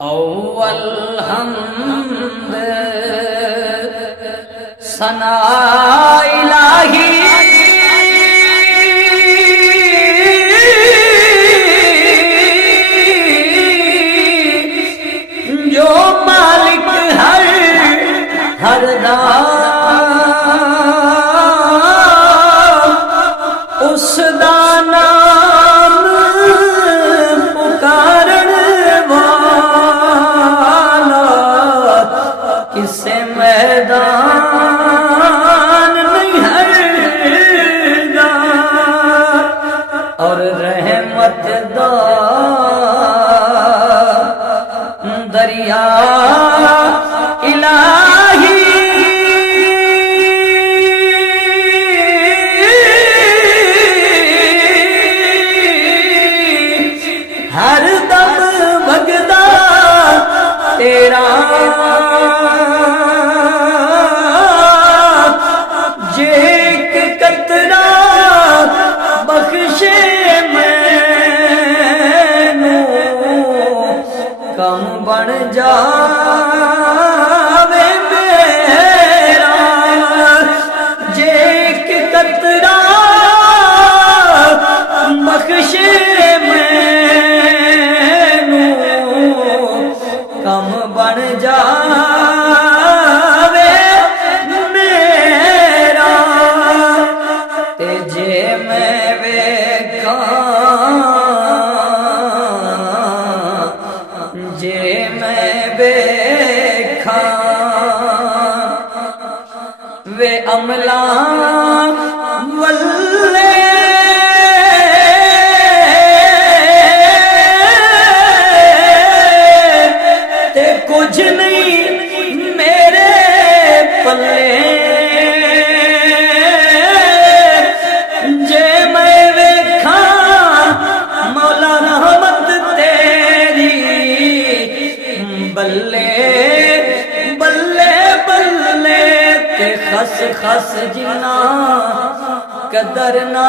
اول حمد ثنا الہی جو مالک ہر دام اس دا نام پکارن والا کسے میدان نہیں ہرگا اور رحمت دا دریا الہی ہر دم بھگدا تیرا جے ایک قطرہ بخشے مینوں کم بن جاوے میرا جے ایک قطرہ بخشے کم بن جاوے میرا تے جے میں ویکھاں جے میں ویکھاں وے عملاں والے کچھ نہیں میرے پلے جے میں ویکھاں مولا رحمت تیری بلے بلے بلے تے خس خس جنا قدر نہ